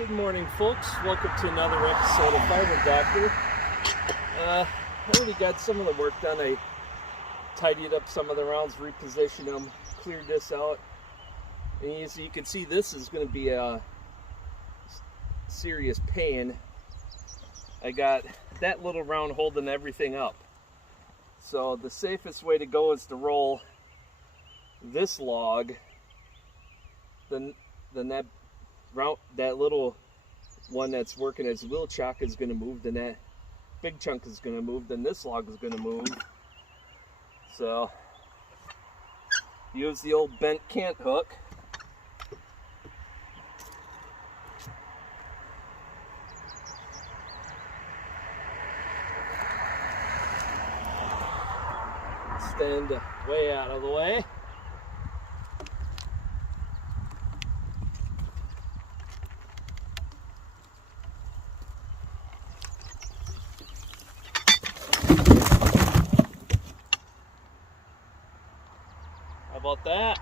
Good morning, folks. Welcome to another episode of Fiber Doctor. I already got some of the work done. I tidied up some of the rounds, repositioned them, cleared this out. And as you can see, this is going to be a serious pain. I got that little round holding everything up. So the safest way to go is to roll this log, then that little one that's working as wheel chock is going to move, then that big chunk is going to move, then this log is going to move. So use the old bent cant hook. Stand way out of the way. How about that?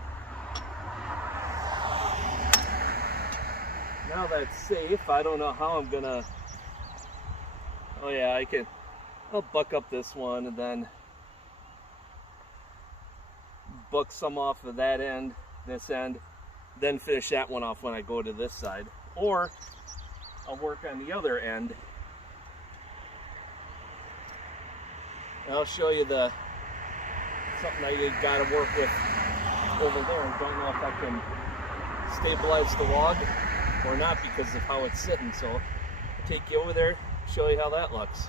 Now that's safe. I don't know how I'm gonna. Oh yeah, I'll buck up this one and then buck some off of that end, this end, then finish that one off when I go to this side. Or I'll work on the other end. And I'll show you something that you gotta work with over there. I don't know if I can stabilize the log or not because of how it's sitting. So I'll take you over there, show you how that looks.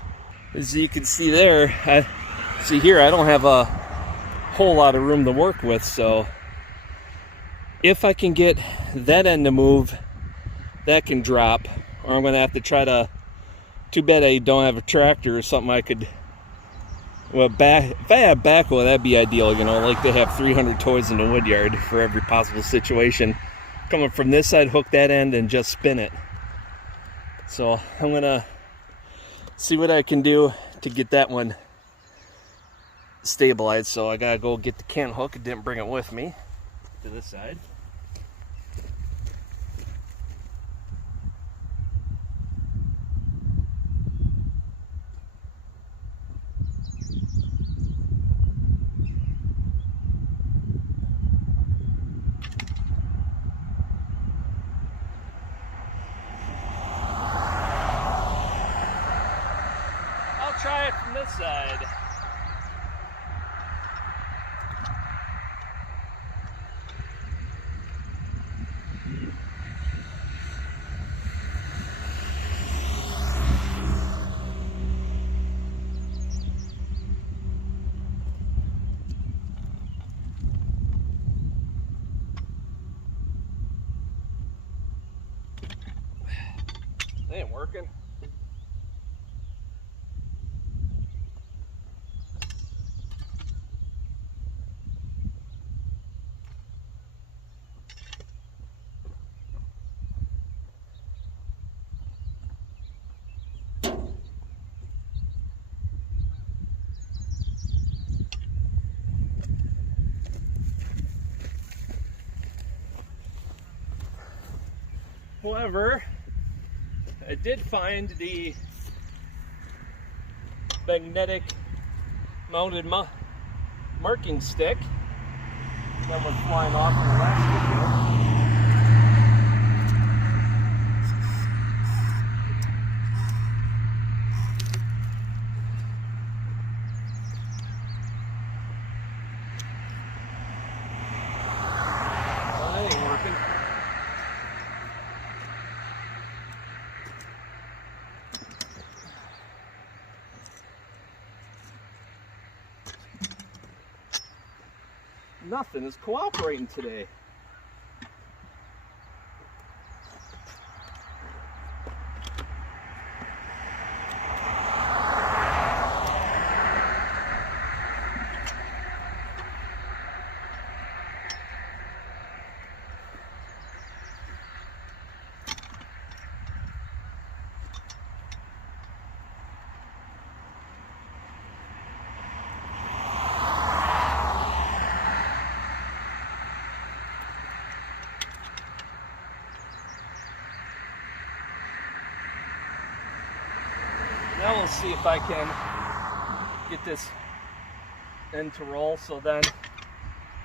As you can see there, here I don't have a whole lot of room to work with, so if I can get that end to move, that can drop, or I'm gonna have to try to. Too bad I don't have a tractor or something I could. Well, if I had backhoe, that'd be ideal. You know, like they have 300 toys in the wood yard for every possible situation. Coming from this side, hook that end and just spin it. So I'm gonna see what I can do to get that one stabilized. So I gotta go get the cant hook. I didn't bring it with me to this side. I'll try it from this side. It ain't working. However, I did find the magnetic mounted marking stick that was flying off in the last video. Well, that ain't working. Nothing is cooperating today. Now we'll see if I can get this end to roll, so then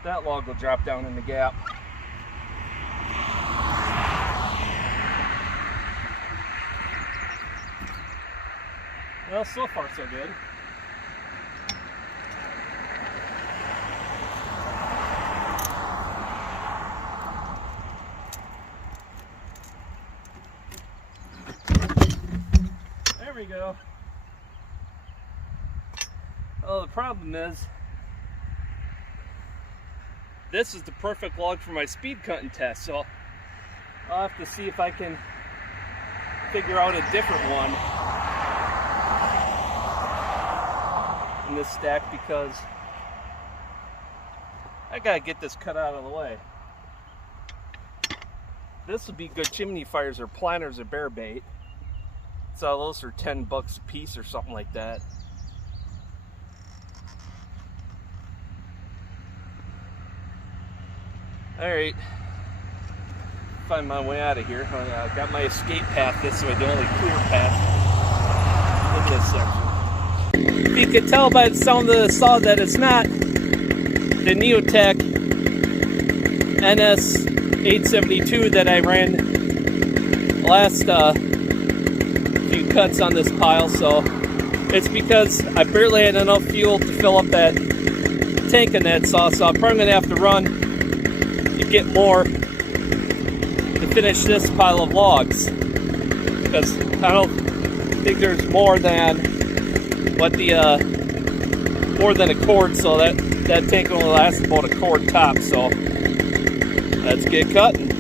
that log will drop down in the gap. Well, so far so good. There we go. Oh, the problem is, this is the perfect log for my speed cutting test, so I'll have to see if I can figure out a different one in this stack, because I gotta get this cut out of the way. This would be good chimney fires or planters or bear bait. So those are $10 a piece or something like that. Alright, find my way out of here. I got my escape path this way, the only clear path in this section. You can tell by the sound of the saw that it's not the Neotech NS872 that I ran last few cuts on this pile, so it's because I barely had enough fuel to fill up that tank in that saw, so I'm probably going to have to run to get more to finish this pile of logs, because I don't think there's more than what the more than a cord, so that tank only lasts about a cord top. So let's get cutting.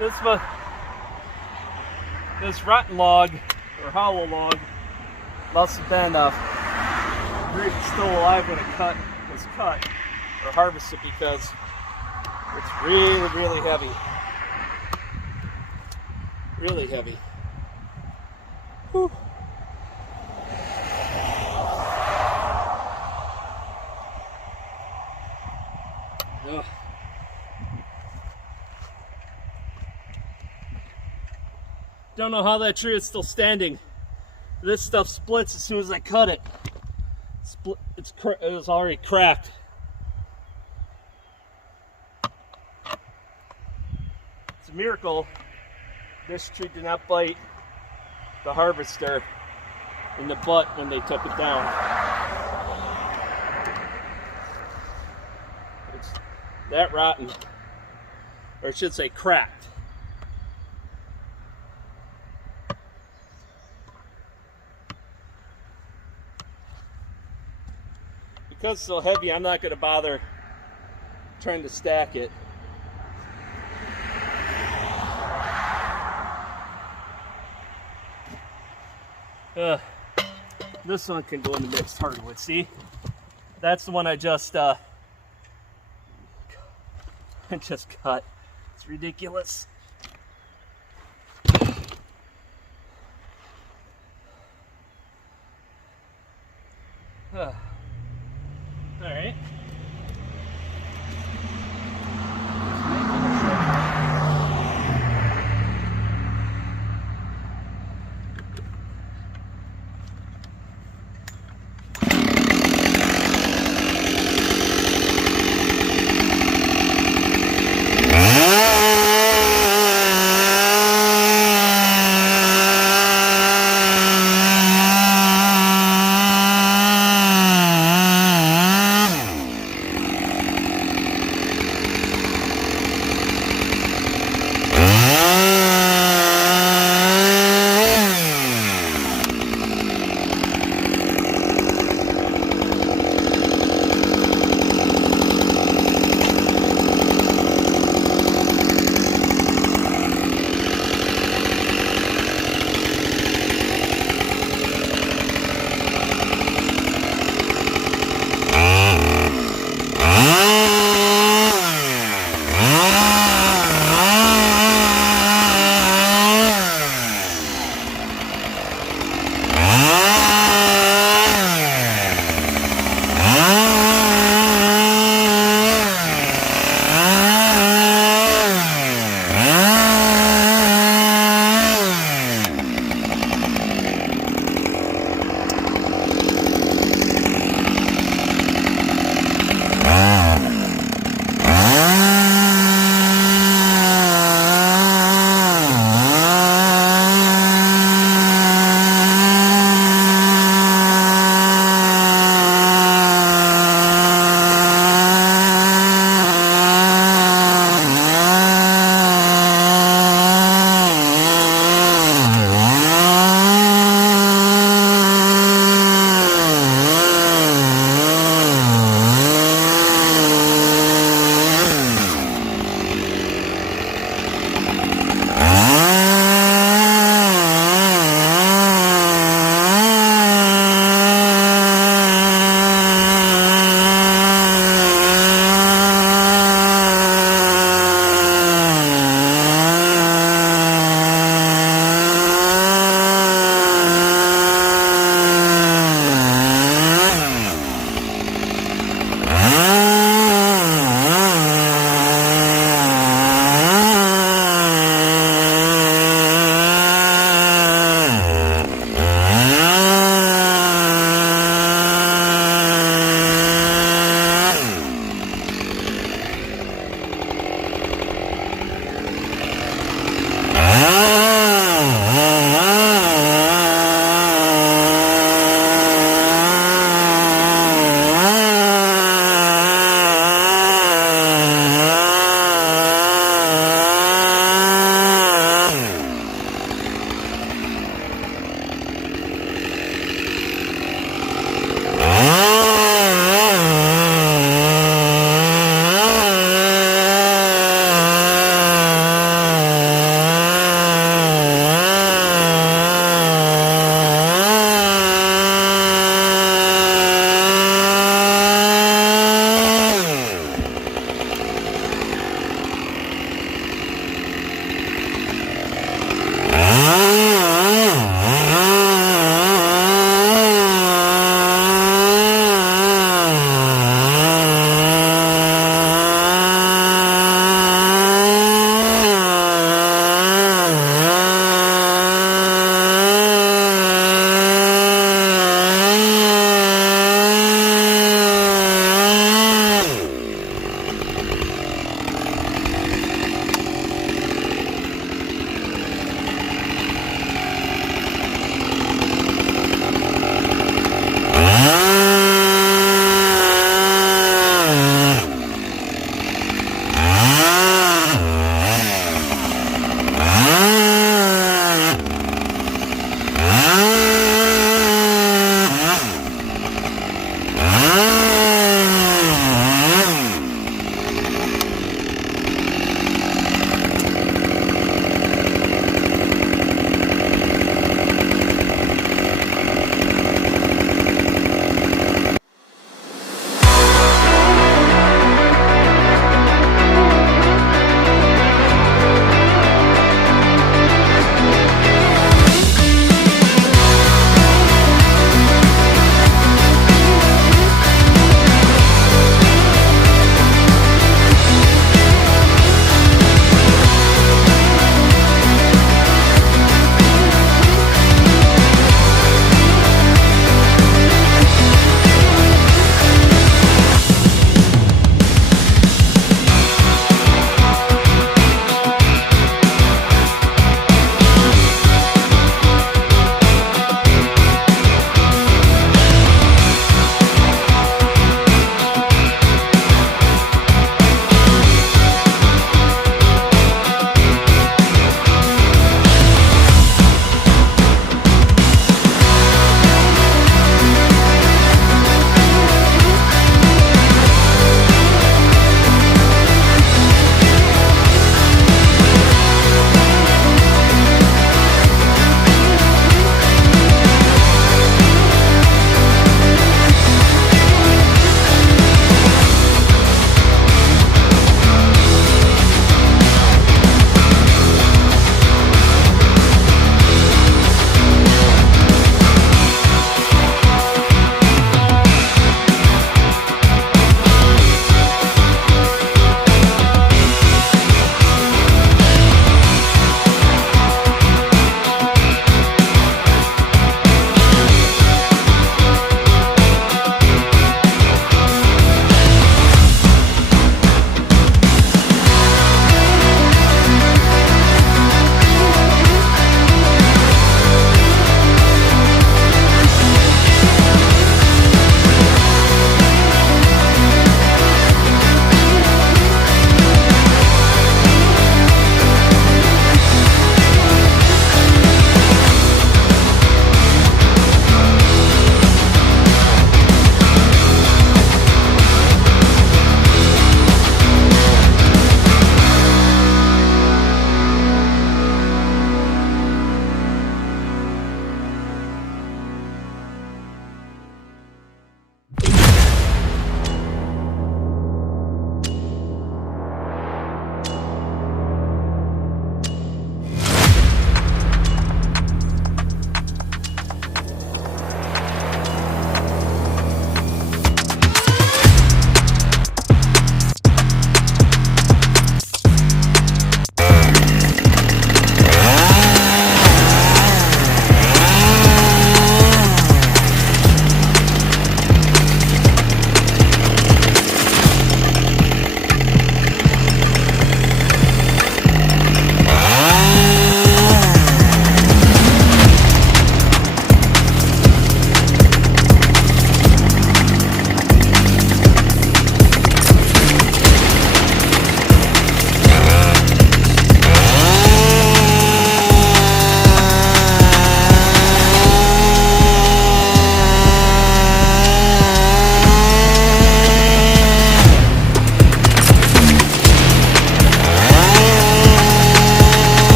This rotten log, or hollow log, must have been still alive when it was cut or harvested, because it's really, really heavy. Really heavy. Whew. Ugh. Don't know how that tree is still standing. This stuff splits as soon as I cut it. It was already cracked. It's a miracle this tree did not bite the harvester in the butt when they took it down. It's that rotten, or I should say cracked. Because it's so heavy, I'm not going to bother trying to stack it. This one can go in the mixed hardwood. See, that's the one I just cut. It's ridiculous. All right.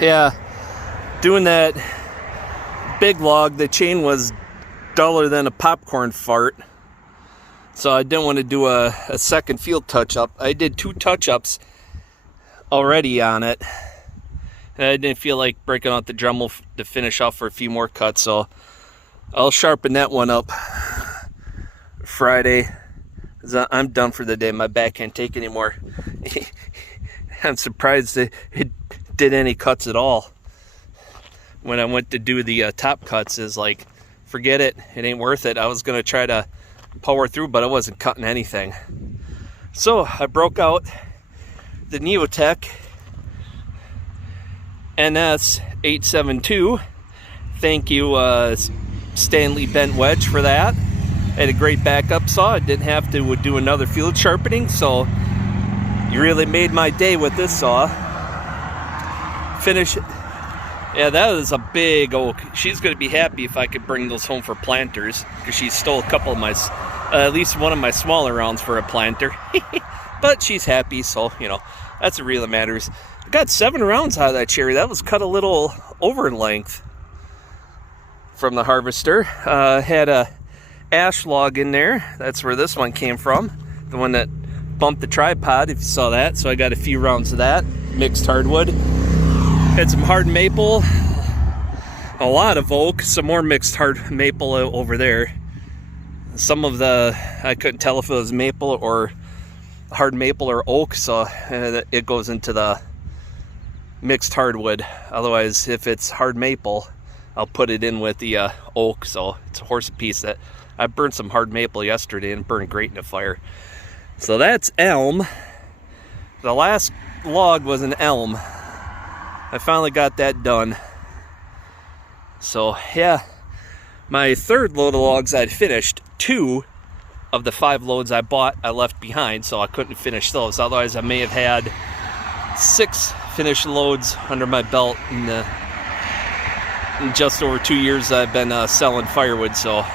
Yeah, doing that big log, the chain was duller than a popcorn fart, so I didn't want to do a second field touch-up. I did 2 touch-ups already on it, and I didn't feel like breaking out the Dremel to finish off for a few more cuts, so I'll sharpen that one up Friday. I'm done for the day. My back can't take anymore. I'm surprised that it did any cuts at all. When I went to do the top cuts, is like, forget it, it ain't worth it. I was gonna try to power through, but I wasn't cutting anything. So I broke out the Neotech NS872. Thank you, Stanley Bent Wedge, for that. I had a great backup saw. I didn't have to do another field sharpening, so you really made my day with this saw. Finish it. Yeah, that is a big oak. She's going to be happy if I could bring those home for planters, because she stole a couple of my, at least one of my smaller rounds for a planter. But she's happy, so, you know, that's what really matters. I got 7 rounds out of that cherry. That was cut a little over in length from the harvester. Had a ash log in there. That's where this one came from. The one that bumped the tripod, if you saw that. So I got a few rounds of that. Mixed hardwood. Had some hard maple, a lot of oak, some more mixed hard maple over there. Some of the, I couldn't tell if it was maple or hard maple or oak, so it goes into the mixed hardwood. Otherwise, if it's hard maple, I'll put it in with the oak, so it's a horse apiece. That I burned some hard maple yesterday and burned great in a fire. So that's elm. The last log was an elm. I finally got that done. So yeah, my 3rd load of logs I'd finished. 2 of the 5 loads I bought I left behind, so I couldn't finish those. Otherwise I may have had 6 finished loads under my belt in just over 2 years I've been selling firewood. So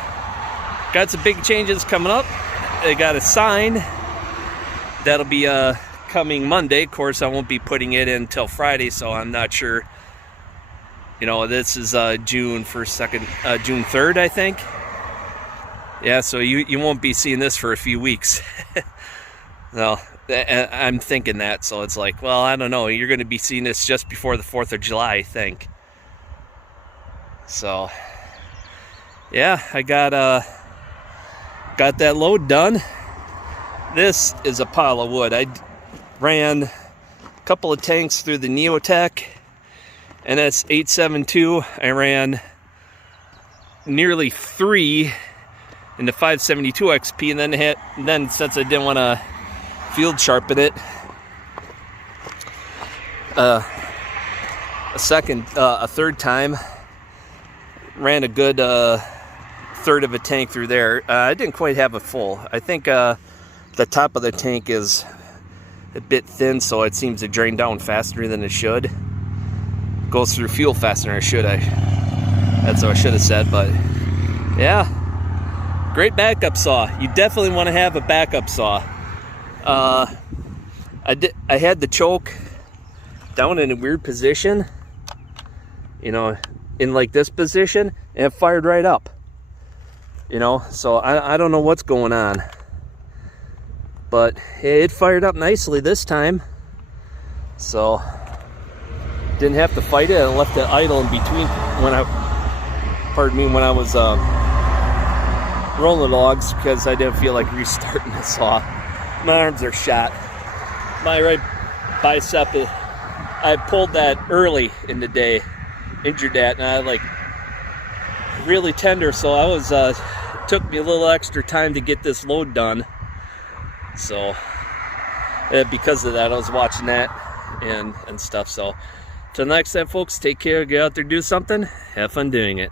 got some big changes coming up. I got a sign that'll be coming Monday. Of course, I won't be putting it in until Friday, so I'm not sure. You know, this is June 3rd, I think. Yeah, so you won't be seeing this for a few weeks. Well, I'm thinking that, so it's like, well, I don't know. You're going to be seeing this just before the 4th of July, I think. So, yeah, I got that load done. This is a pile of wood. I ran a couple of tanks through the Neotech NS872. I ran nearly 3 in the 572 XP, and then since I didn't want to field sharpen it, a 3rd time, ran a good 1/3 of a tank through there. I didn't quite have it full. I think the top of the tank is a bit thin, so it seems to drain down faster than it should. Goes through fuel faster than it should. That's what I should have said, but yeah, great backup saw. You definitely want to have a backup saw. I had the choke down in a weird position, you know, in like this position, and it fired right up. You know, so I don't know what's going on. But it fired up nicely this time, so didn't have to fight it. I left it idle in between when I was rolling logs, because I didn't feel like restarting the saw. My arms are shot. My right bicep, I pulled that early in the day, injured that, and I like really tender. So I was took me a little extra time to get this load done. So because of that, I was watching that and stuff. So till next time, folks, take care, get out there, do something, have fun doing it.